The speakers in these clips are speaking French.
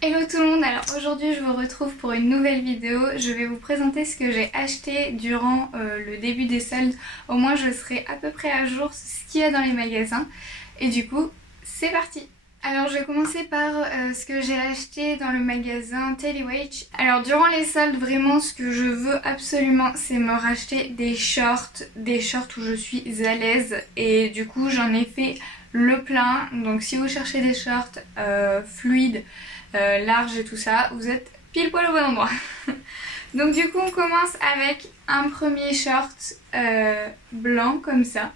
Hello tout le monde, alors aujourd'hui je vous retrouve pour une nouvelle vidéo. Je vais vous présenter ce que j'ai acheté durant le début des soldes. Au moins je serai à peu près à jour sur ce qu'il y a dans les magasins. Et du coup, c'est parti. Alors je vais commencer par ce que j'ai acheté dans le magasin Telewage. Alors durant les soldes, vraiment ce que je veux absolument c'est me racheter des shorts où je suis à l'aise. Et du coup j'en ai fait le plein. Donc si vous cherchez des shorts fluides, large et tout ça, vous êtes pile poil au bon endroit. Donc du coup on commence avec un premier short blanc comme ça.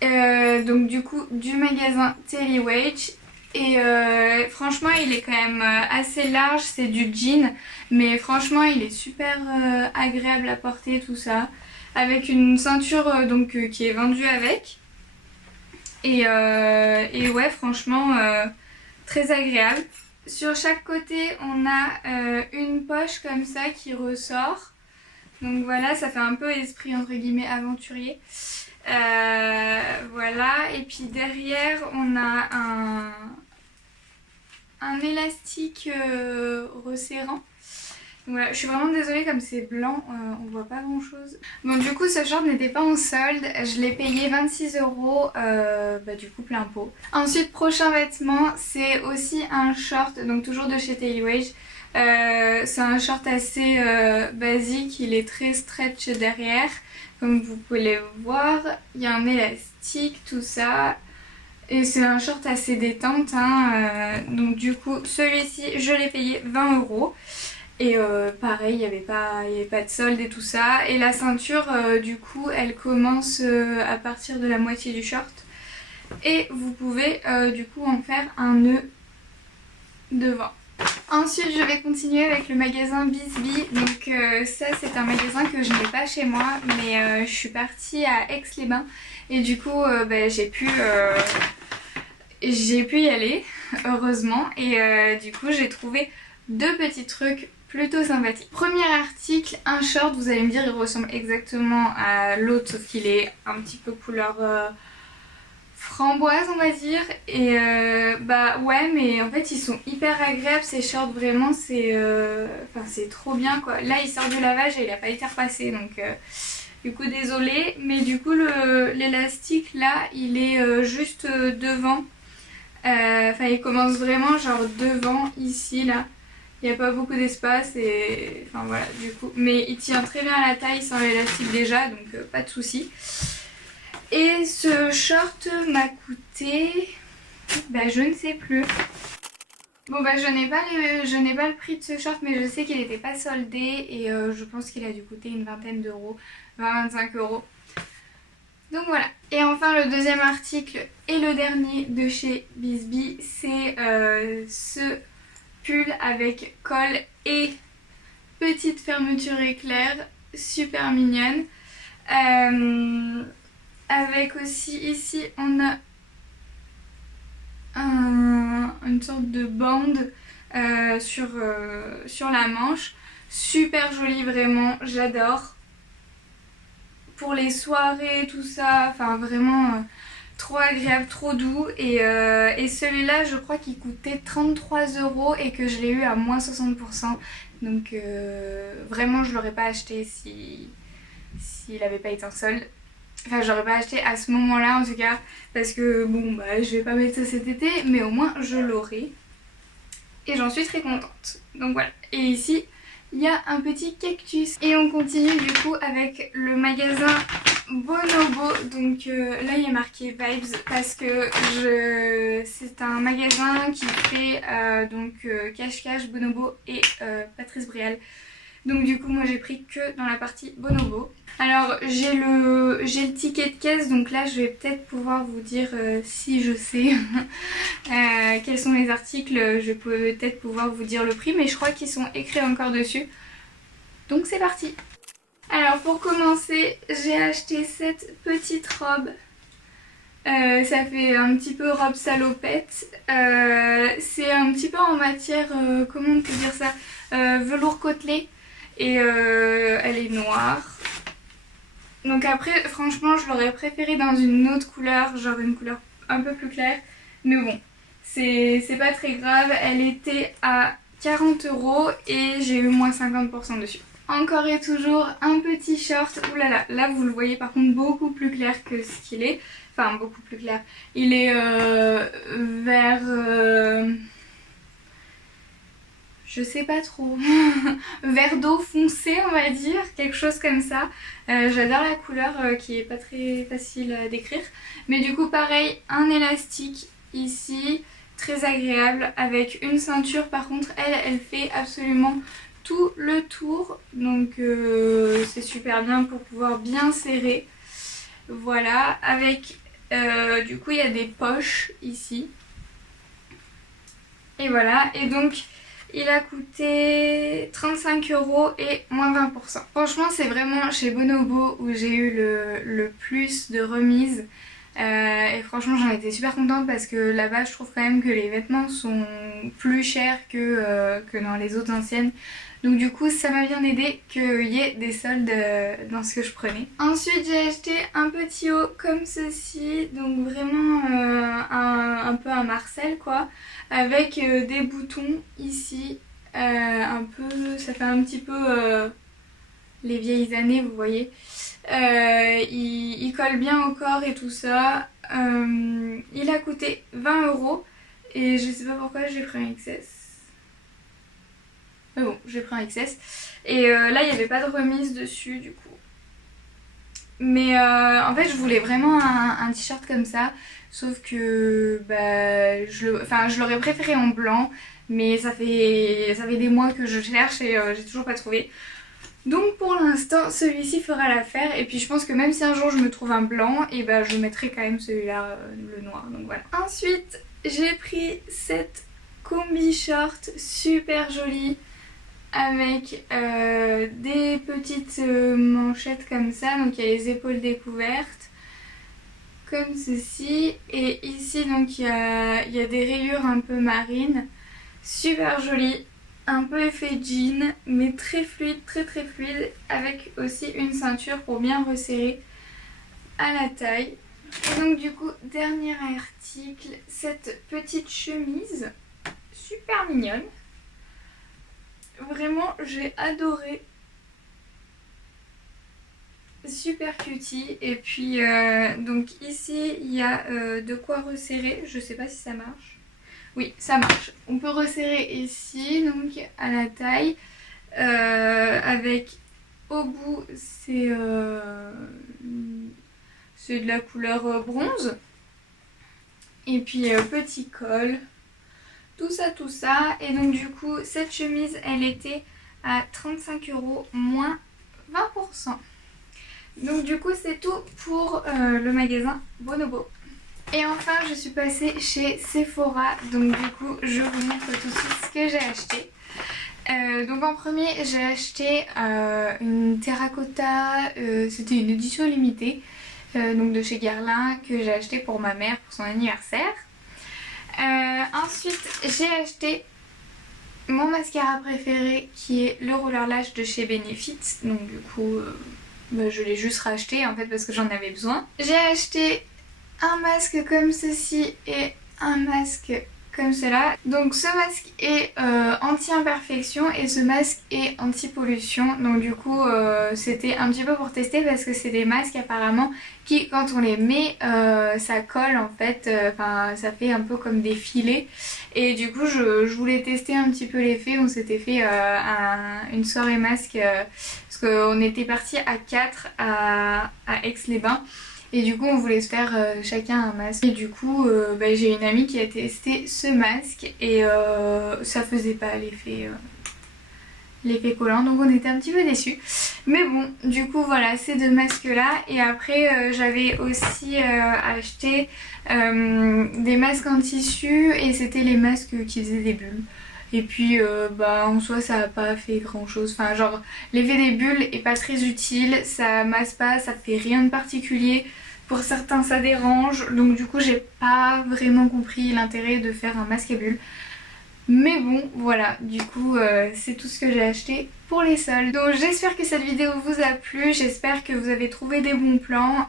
Donc du coup du magasin Telewage. Et franchement il est quand même assez large, c'est du jean, mais franchement il est super agréable à porter tout ça. Avec une ceinture qui est vendue avec. Et ouais franchement très agréable. Sur chaque côté on a une poche comme ça qui ressort. Donc voilà, ça fait un peu esprit entre guillemets aventurier. Voilà, et puis derrière on a un élastique resserrant. Voilà, je suis vraiment désolée comme c'est blanc, on voit pas grand chose. Bon du coup ce short n'était pas en solde, je l'ai payé 26 €, du coup plein pot. Ensuite prochain vêtement c'est aussi un short, donc toujours de chez Telewage. C'est un short assez basique, il est très stretch derrière. Comme vous pouvez le voir, il y a un élastique, tout ça. Et c'est un short assez détente, hein. Donc du coup celui-ci je l'ai payé 20 €. Et pareil, il n'y avait pas de solde et tout ça. Et la ceinture, du coup, elle commence à partir de la moitié du short. Et vous pouvez du coup en faire un nœud devant. Ensuite, je vais continuer avec le magasin Bisbee. Donc ça, c'est un magasin que je n'ai pas chez moi, mais je suis partie à Aix-les-Bains. Et du coup, j'ai pu y aller, heureusement. Et du coup, j'ai trouvé deux petits trucs plutôt sympathique. Premier article, un short, vous allez me dire il ressemble exactement à l'autre sauf qu'il est un petit peu couleur framboise on va dire. Et bah ouais, mais en fait ils sont hyper agréables ces shorts, vraiment c'est trop bien quoi. Là il sort du lavage et il a pas été repassé donc du coup désolée, mais du coup l'élastique là il est juste devant. Enfin il commence vraiment genre devant ici là. Il n'y a pas beaucoup d'espace et enfin voilà du coup. Mais il tient très bien à la taille sans l'élastique déjà, donc pas de souci. Et ce short m'a coûté... je ne sais plus. Bon je n'ai pas le prix de ce short, mais je sais qu'il n'était pas soldé et je pense qu'il a dû coûter une vingtaine d'euros, 20-25 €. Donc voilà. Et enfin le deuxième article et le dernier de chez Bisbee, c'est ce pull avec col et petite fermeture éclair, super mignonne. Avec aussi ici on a une sorte de bande sur la manche. Super jolie vraiment, j'adore. Pour les soirées, tout ça, enfin vraiment trop agréable, trop doux. Et celui-là je crois qu'il coûtait 33 € et que je l'ai eu à moins 60%. Donc vraiment je l'aurais pas acheté s'il n'avait pas été en solde. Enfin je l'aurais pas acheté à ce moment là en tout cas, parce que bon je vais pas mettre ça cet été, mais au moins je l'aurai. Et j'en suis très contente. Donc voilà. Et ici il y a un petit cactus. Et on continue du coup avec le magasin Bonobo. Donc là il y a marqué Vibes parce que c'est un magasin qui fait Cache-Cache, Bonobo et Patrice Brial. Donc du coup moi j'ai pris que dans la partie Bonobo. Alors j'ai le ticket de caisse, donc là je vais peut-être pouvoir vous dire si je sais quels sont les articles. Je peux peut-être pouvoir vous dire le prix, mais je crois qu'ils sont écrits encore dessus. Donc c'est parti. Alors pour commencer, j'ai acheté cette petite robe. Ça fait un petit peu robe salopette. C'est un petit peu en matière, comment on peut dire ça, velours côtelé. Et elle est noire. Donc après franchement je l'aurais préféré dans une autre couleur, genre une couleur un peu plus claire. Mais bon, c'est pas très grave. Elle était à 40 € et j'ai eu moins 50% dessus. Encore et toujours un petit short. Ouh là là, là vous le voyez par contre beaucoup plus clair que ce qu'il est. Enfin beaucoup plus clair. Il est vert... je sais pas trop. Vert d'eau foncé on va dire. Quelque chose comme ça. J'adore la couleur qui est pas très facile à décrire. Mais du coup pareil, un élastique ici. Très agréable avec une ceinture. Par contre elle fait absolument tout le tour. Donc c'est super bien pour pouvoir bien serrer. Voilà, avec du coup il y a des poches ici. Et voilà, et donc il a coûté 35 € et moins 20%. Franchement c'est vraiment chez Bonobo où j'ai eu le plus de remises. Et franchement j'en étais super contente parce que là-bas je trouve quand même que les vêtements sont plus chers que dans les autres anciennes. Donc du coup ça m'a bien aidé qu'il y ait des soldes dans ce que je prenais. Ensuite j'ai acheté un petit haut comme ceci, donc vraiment un peu un Marcel quoi, avec des boutons ici, un peu, ça fait un petit peu les vieilles années vous voyez. Il colle bien au corps et tout ça. Il a coûté 20 € et je sais pas pourquoi j'ai pris un XS. Mais bon, j'ai pris un XS. Et là, il n'y avait pas de remise dessus du coup. Mais en fait, je voulais vraiment un t-shirt comme ça. Sauf que bah, je l'aurais préféré en blanc. Mais ça fait des mois que je cherche et j'ai toujours pas trouvé. Donc pour l'instant, celui-ci fera l'affaire. Et puis je pense que même si un jour je me trouve un blanc, et bah, je mettrai quand même celui-là, le noir. Donc voilà. Ensuite, j'ai pris cette combi short super jolie. Avec des petites manchettes comme ça, donc il y a les épaules découvertes comme ceci, et ici donc il y a des rayures un peu marines, super joli, un peu effet jean mais très fluide, très fluide, avec aussi une ceinture pour bien resserrer à la taille. Et donc du coup dernier article, cette petite chemise super mignonne. Vraiment j'ai adoré, super cutie. Et puis donc ici il y a de quoi resserrer, je sais pas si ça marche. Oui ça marche, on peut resserrer ici donc à la taille avec au bout c'est de la couleur bronze et puis petit col. Tout ça, et donc du coup cette chemise elle était à 35 € moins 20%. Donc du coup c'est tout pour le magasin Bonobo. Et enfin je suis passée chez Sephora, donc du coup je vous montre tout de suite ce que j'ai acheté. Donc en premier j'ai acheté une terracotta, c'était une édition limitée, donc de chez Guerlain, que j'ai acheté pour ma mère pour son anniversaire. Ensuite j'ai acheté mon mascara préféré qui est le Roller Lash de chez Benefit. Donc du coup bah, je l'ai juste racheté en fait parce que j'en avais besoin. J'ai acheté un masque comme ceci et un masque comme cela. Donc ce masque est anti-imperfection et ce masque est anti-pollution. Donc du coup c'était un petit peu pour tester parce que c'est des masques apparemment qui quand on les met ça colle en fait, ça fait un peu comme des filets. Et du coup je voulais tester un petit peu l'effet. On s'était fait une soirée masque parce qu'on était partis à 4 à Aix-les-Bains. Et du coup on voulait se faire chacun un masque. Et du coup bah, j'ai une amie qui a testé ce masque et ça faisait pas l'effet collant. Donc on était un petit peu déçus. Mais bon du coup voilà ces deux masques là. Et après j'avais aussi acheté des masques en tissu. Et c'était les masques qui faisaient des bulles. Et puis bah en soi ça n'a pas fait grand chose, enfin genre l'effet des bulles est pas très utile, ça masse pas, ça fait rien de particulier, pour certains ça dérange, donc du coup j'ai pas vraiment compris l'intérêt de faire un masque à bulles. Mais bon voilà, du coup c'est tout ce que j'ai acheté pour les soldes. Donc j'espère que cette vidéo vous a plu, j'espère que vous avez trouvé des bons plans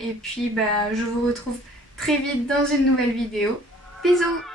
et puis bah je vous retrouve très vite dans une nouvelle vidéo. Bisous!